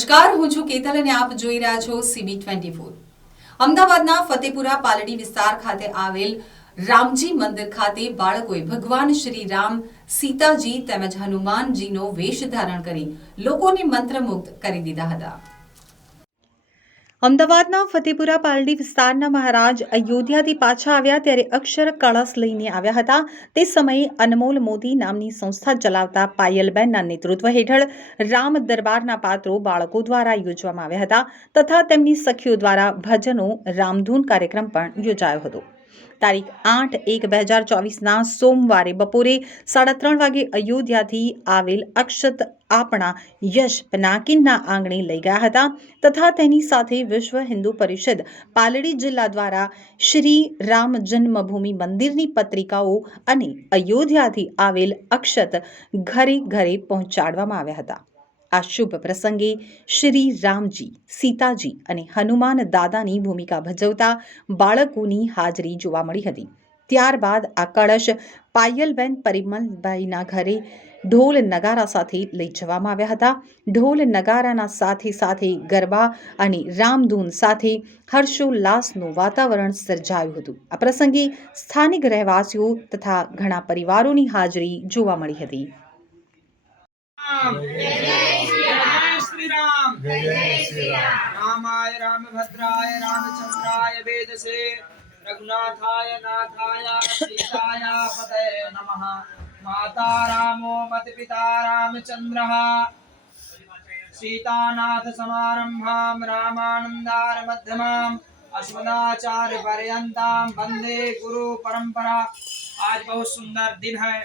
નમસ્કાર, હું છું કેતલ અને આપ જોઈ રહ્યા છો સીબી ટ્વેન્ટી ફોર અમદાવાદના ફતેપુરા પાલડી વિસ્તાર ખાતે આવેલ રામજી મંદિર ખાતે બાળકોએ ભગવાન શ્રી રામ, સીતાજી તેમજ હનુમાનજીનો વેશ ધારણ કરી લોકોને મંત્રમુગ્ધ કરી દીધા હતા. અમદાવાદના ફતેપુરા પાલડી વિસ્તારના મહારાજ અયોધ્યાથી પાછા આવ્યા ત્યારે અક્ષર કળશ લઈને આવ્યા હતા. તે સમયે અનમોલ મોદી નામની સંસ્થા ચલાવતા પાયલબેનના નેતૃત્વ હેઠળ રામ દરબારના પાત્રો બાળકો દ્વારા યોજવામાં આવ્યા હતા તથા તેમની સખીઓ દ્વારા ભજનો, રામધૂન કાર્યક્રમ પણ યોજાયો હતો. તારીખ આઠ એક બે હજાર ચોવીસના સોમવારે બપોરે સાડા ત્રણ વાગે અયોધ્યાથી આવેલ અક્ષત આપણા યશ પનાકિનના આંગણે લઈ ગયા હતા તથા તેની સાથે વિશ્વ હિન્દુ પરિષદ પાલડી જિલ્લા દ્વારા શ્રી રામ જન્મભૂમિ મંદિરની પત્રિકાઓ અને અયોધ્યાથી આવેલ અક્ષત ઘરે ઘરે પહોંચાડવામાં આવ્યા હતા. આ શુભ પ્રસંગે શ્રી રામજી, સીતાજી અને હનુમાન દાદાની ભૂમિકા ભજવતા બાળકોની હાજરી જોવા મળી હતી. ત્યારબાદ આ કળશ પાયલબેન પરિમલભાઈના ઘરે ઢોલ નગારા સાથે લઈ જવામાં આવ્યા હતા. ઢોલ નગારાના સાથે સાથે ગરબા અને રામધૂન સાથે હર્ષોલ્લાસનું વાતાવરણ સર્જાયું હતું. આ પ્રસંગે સ્થાનિક રહેવાસીઓ તથા ઘણા પરિવારોની હાજરી જોવા મળી હતી. रामाय रामभद्राय रामचंद्राय वेदसे रघुनाथाय नाथाय सीताय पतये नमः माता रामो मत पिता रामचंद्रः सीतानाथ समारंभां रामानन्दार मध्यमाम् अस्मदाचार्य पर्यन्तां वन्दे गुरु परंपरा आज बहुत सुंदर दिन है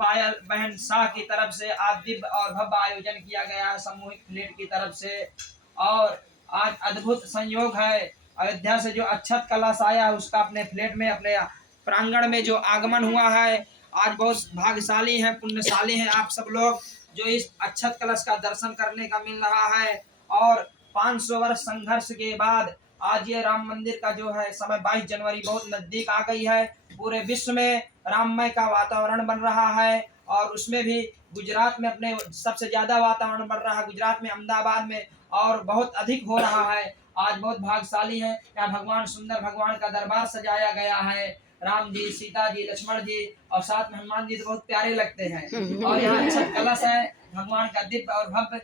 पायल बहन शाह की तरफ़ से आज दिव्य और भव्य आयोजन किया गया है। सामूहिक फ्लेट की तरफ़ से। और आज अद्भुत संयोग है। अयोध्या से जो अच्छत कलश आया है, उसका अपने फ्लेट में, अपने प्रांगण में जो आगमन हुआ है, आज बहुत भाग्यशाली है, पुण्यशाली हैं आप सब लोग, जो इस अच्छत कलश का दर्शन करने का मिल रहा है। और 500 वर्ष संघर्ष के बाद आज ये राम मंदिर का जो है, समय 22 जनवरी बहुत नज़दीक आ गई है। पूरे विश्व में राममय का वातावरण बन रहा है और उसमें भी गुजरात में अपने सबसे ज़्यादा वातावरण बन रहा है। गुजरात में अहमदाबाद में और बहुत अधिक हो रहा है। आज बहुत भाग्यशाली है। यहाँ भगवान सुंदर भगवान का दरबार सजाया गया है। राम जी सीता जी लक्ष्मण जी और साथ में हनुमान जी तो बहुत प्यारे लगते हैं। और यहाँ अच्छा कलश है। भगवान का दिव्य और भव्य